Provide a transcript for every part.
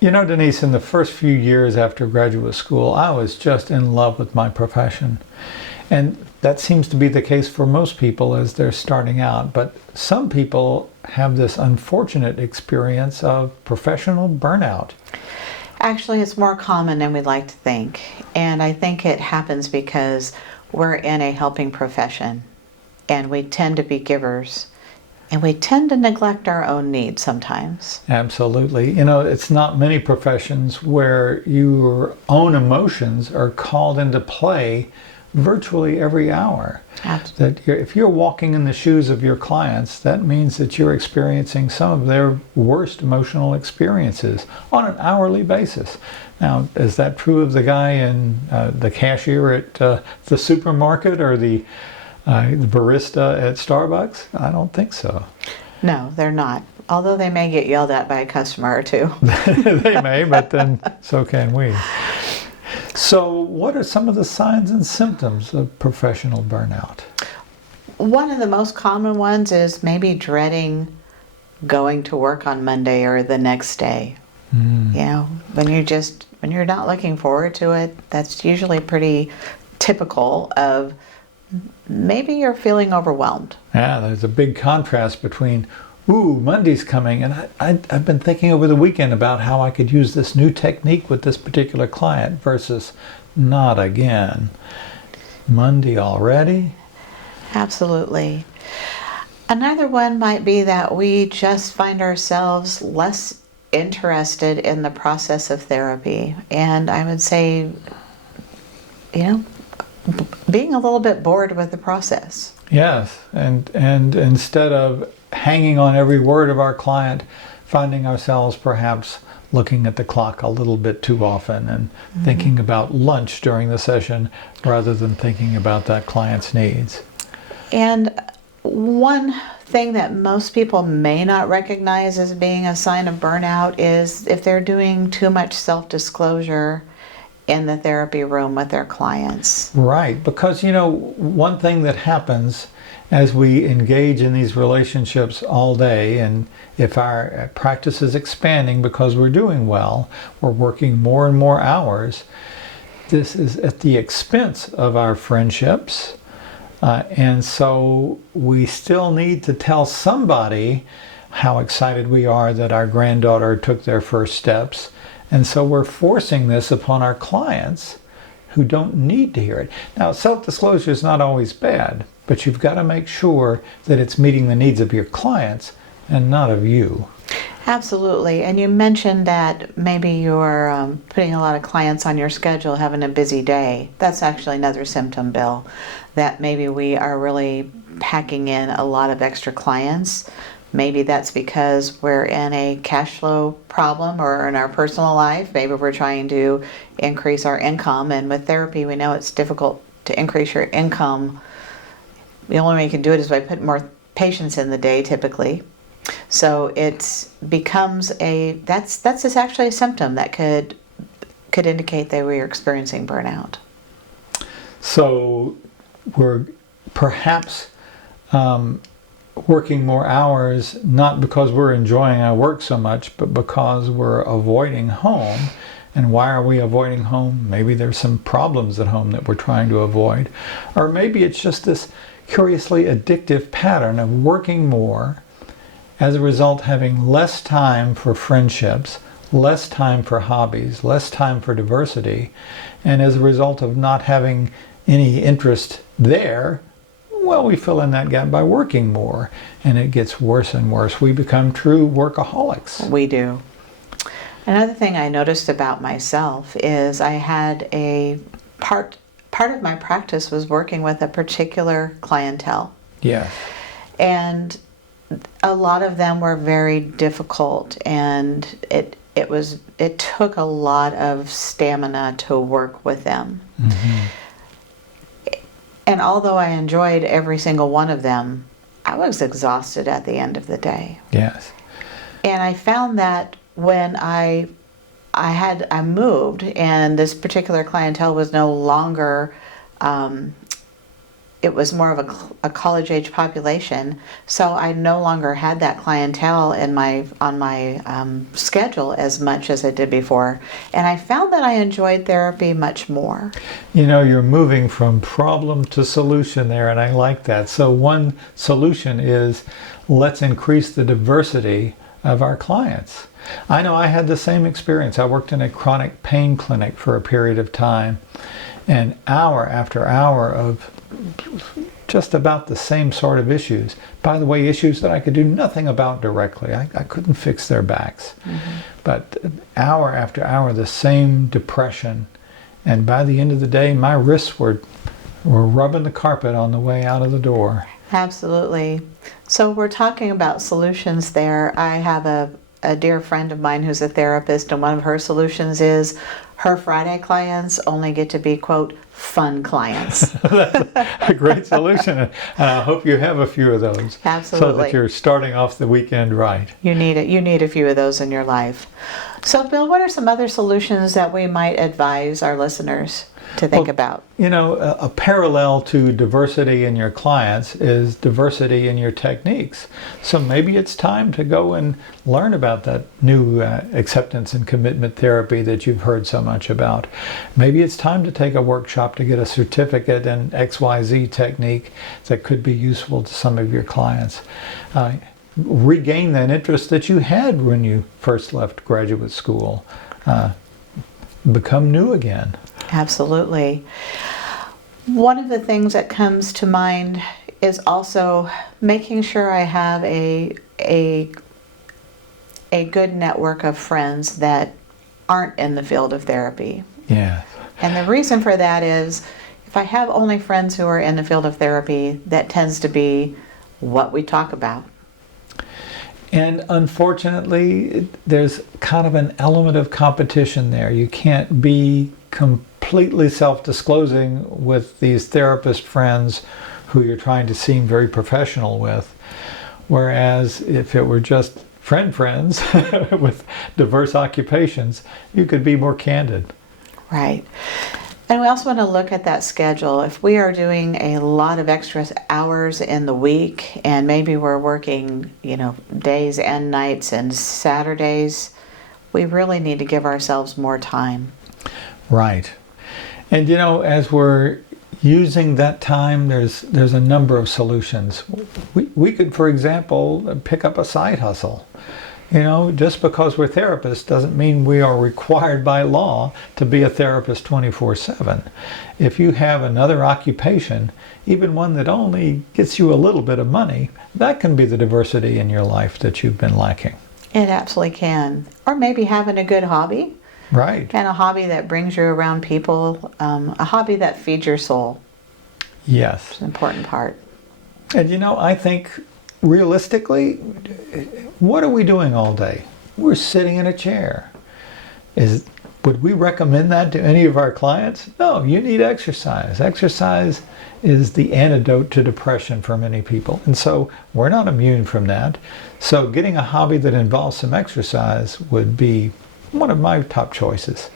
You know, Denise, in the first few years after graduate school, I was just in love with my profession. And that seems to be the case for most people as they're starting out. But some people have this unfortunate experience of professional burnout. Actually, it's more common than we'd like to think. And I think it happens because we're in a helping profession and we tend to be givers and we tend to neglect our own needs sometimes. Absolutely. You know, it's not many professions where your own emotions are called into play virtually every hour. Absolutely. That if you're walking in the shoes of your clients, that means that you're experiencing some of their worst emotional experiences on an hourly basis. Now, is that true of the guy in the cashier at the supermarket or the barista at Starbucks? I don't think so. No, they're not. Although they may get yelled at by a customer or two. They may, but then so can we. So what are some of the signs and symptoms of professional burnout? One of the most common ones is maybe dreading going to work on Monday or the next day. You know, when you're not looking forward to it, that's usually pretty typical of maybe you're feeling overwhelmed. Yeah, there's a big contrast between, ooh, Monday's coming, and I've been thinking over the weekend about how I could use this new technique with this particular client versus not again. Monday already? Absolutely. Another one might be that we just find ourselves less interested in the process of therapy. And I would say, you know, being a little bit bored with the process. Yes, and instead of hanging on every word of our client, finding ourselves perhaps looking at the clock a little bit too often and thinking about lunch during the session rather than thinking about that client's needs. And one thing that most people may not recognize as being a sign of burnout is if they're doing too much self-disclosure in the therapy room with their clients. Right, because you know, one thing that happens as we engage in these relationships all day, and if our practice is expanding because we're doing well, we're working more and more hours, this is at the expense of our friendships. And so we still need to tell somebody how excited we are that our granddaughter took their first steps. And so we're forcing this upon our clients who don't need to hear it. Now, self-disclosure is not always bad, but you've got to make sure that it's meeting the needs of your clients and not of you. Absolutely. And you mentioned that maybe you're putting a lot of clients on your schedule, having a busy day. That's actually another symptom, Bill, that maybe we are really packing in a lot of extra clients. Maybe that's because we're in a cash flow problem or in our personal life. Maybe we're trying to increase our income. And with therapy, we know it's difficult to increase your income. The only way you can do it is by putting more patients in the day, typically. So it becomes that's actually a symptom that could indicate that we are experiencing burnout. So we're perhaps working more hours, not because we're enjoying our work so much, but because we're avoiding home. And why are we avoiding home? Maybe there's some problems at home that we're trying to avoid. Or maybe it's just this curiously addictive pattern of working more, as a result having less time for friendships, less time for hobbies, less time for diversity, and as a result of not having any interest there, well, we fill in that gap by working more, and it gets worse and worse. We become true workaholics. We do. Another thing I noticed about myself is I had a part of my practice was working with a particular clientele. Yeah. And a lot of them were very difficult, and it took a lot of stamina to work with them. Mm-hmm. And although I enjoyed every single one of them, I was exhausted at the end of the day. Yes. And I found that when I moved, and this particular clientele was no longer it was more of a college age population, so I no longer had that clientele on my schedule as much as I did before, and I found that I enjoyed therapy much more. You're moving from problem to solution there, and I like that. So one solution is, let's increase the diversity of our clients. I know I had the same experience. I worked in a chronic pain clinic for a period of time, and hour after hour of just about the same sort of issues. By the way, issues that I could do nothing about directly. I couldn't fix their backs. Mm-hmm. But hour after hour, the same depression. And by the end of the day, my wrists were rubbing the carpet on the way out of the door. Absolutely. So we're talking about solutions there. I have a dear friend of mine who's a therapist, and one of her solutions is her Friday clients only get to be, quote, fun clients. That's a great solution. And I hope you have a few of those. Absolutely. So that you're starting off the weekend right. You need it. You need a few of those in your life. So, Bill, what are some other solutions that we might advise our listeners to think about? A parallel to diversity in your clients is diversity in your techniques. So maybe it's time to go and learn about that new acceptance and commitment therapy that you've heard so much about. Maybe it's time to take a workshop to get a certificate in XYZ technique that could be useful to some of your clients. Regain that interest that you had when you first left graduate school. Become new again. Absolutely. One of the things that comes to mind is also making sure I have a good network of friends that aren't in the field of therapy. Yeah. And the reason for that is, if I have only friends who are in the field of therapy, that tends to be what we talk about. And unfortunately, there's kind of an element of competition there. You can't be completely self-disclosing with these therapist friends who you're trying to seem very professional with. Whereas if it were just friends with diverse occupations, you could be more candid. Right. And we also want to look at that schedule. If we are doing a lot of extra hours in the week, and maybe we're working, days and nights and Saturdays, we really need to give ourselves more time. Right. And as we're using that time, there's a number of solutions. We could, for example, pick up a side hustle. Just because we're therapists doesn't mean we are required by law to be a therapist 24/7. If you have another occupation, even one that only gets you a little bit of money, that can be the diversity in your life that you've been lacking. It absolutely can. Or maybe having a good hobby. Right. And a hobby that brings you around people, a hobby that feeds your soul. Yes. It's an important part. And I think realistically, what are we doing all day? We're sitting in a chair. Would we recommend that to any of our clients? No, you need exercise. Exercise is the antidote to depression for many people. And so we're not immune from that. So getting a hobby that involves some exercise would be one of my top choices.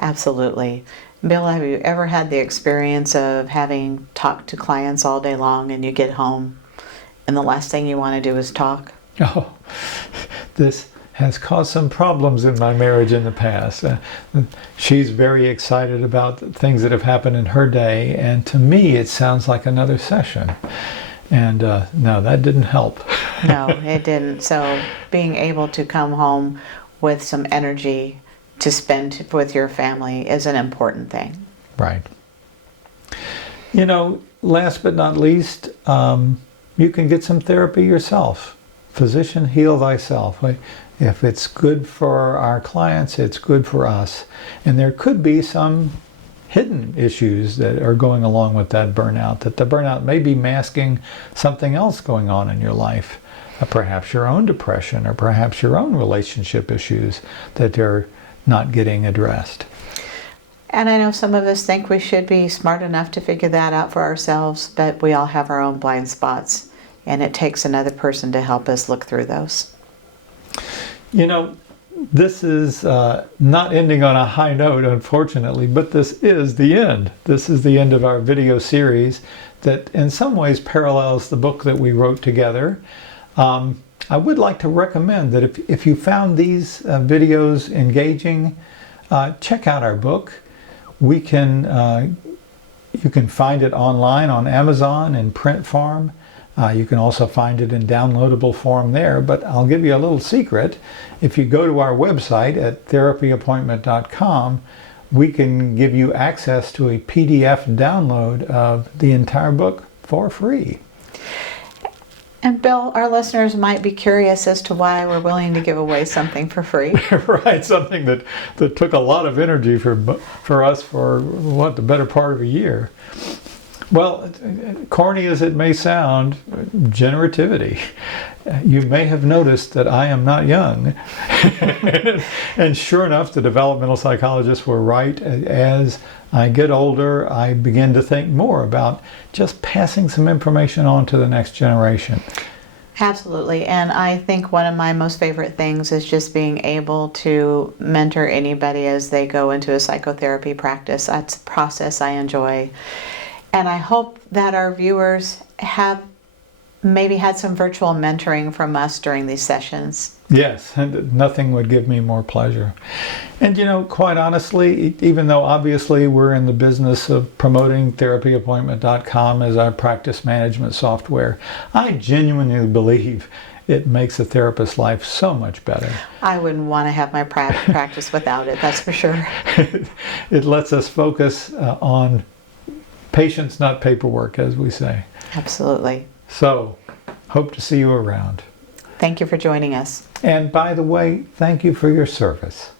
Absolutely. Bill, have you ever had the experience of having talked to clients all day long and you get home and the last thing you want to do is talk? Oh, this has caused some problems in my marriage in the past. She's very excited about the things that have happened in her day, and to me it sounds like another session. And no, that didn't help. No, it didn't. So being able to come home with some energy to spend with your family is an important thing. Right. Last but not least, you can get some therapy yourself. Physician, heal thyself. If it's good for our clients, it's good for us. And there could be some hidden issues that are going along with that burnout, that the burnout may be masking something else going on in your life. Perhaps your own depression, or perhaps your own relationship issues that are not getting addressed. And I know some of us think we should be smart enough to figure that out for ourselves, but we all have our own blind spots, and it takes another person to help us look through those. this is not ending on a high note, unfortunately, but this is the end. This is the end of our video series that in some ways parallels the book that we wrote together. I would like to recommend that if you found these videos engaging, check out our book. You can find it online on Amazon in print form. You can also find it in downloadable form there, but I'll give you a little secret. If you go to our website at therapyappointment.com, we can give you access to a PDF download of the entire book for free. And Bill, our listeners might be curious as to why we're willing to give away something for free. Right, something that took a lot of energy for us for, what, the better part of a year. Well, corny as it may sound, generativity. You may have noticed that I am not young. And sure enough, the developmental psychologists were right. As I get older, I begin to think more about just passing some information on to the next generation. Absolutely. And I think one of my most favorite things is just being able to mentor anybody as they go into a psychotherapy practice. That's a process I enjoy. And I hope that our viewers have maybe had some virtual mentoring from us during these sessions. Yes, and nothing would give me more pleasure. And quite honestly, even though obviously we're in the business of promoting therapyappointment.com as our practice management software, I genuinely believe it makes a therapist's life so much better. I wouldn't want to have my practice without it, that's for sure. It lets us focus on patients, not paperwork, as we say. Absolutely. So, hope to see you around. Thank you for joining us. And by the way, thank you for your service.